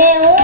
Ele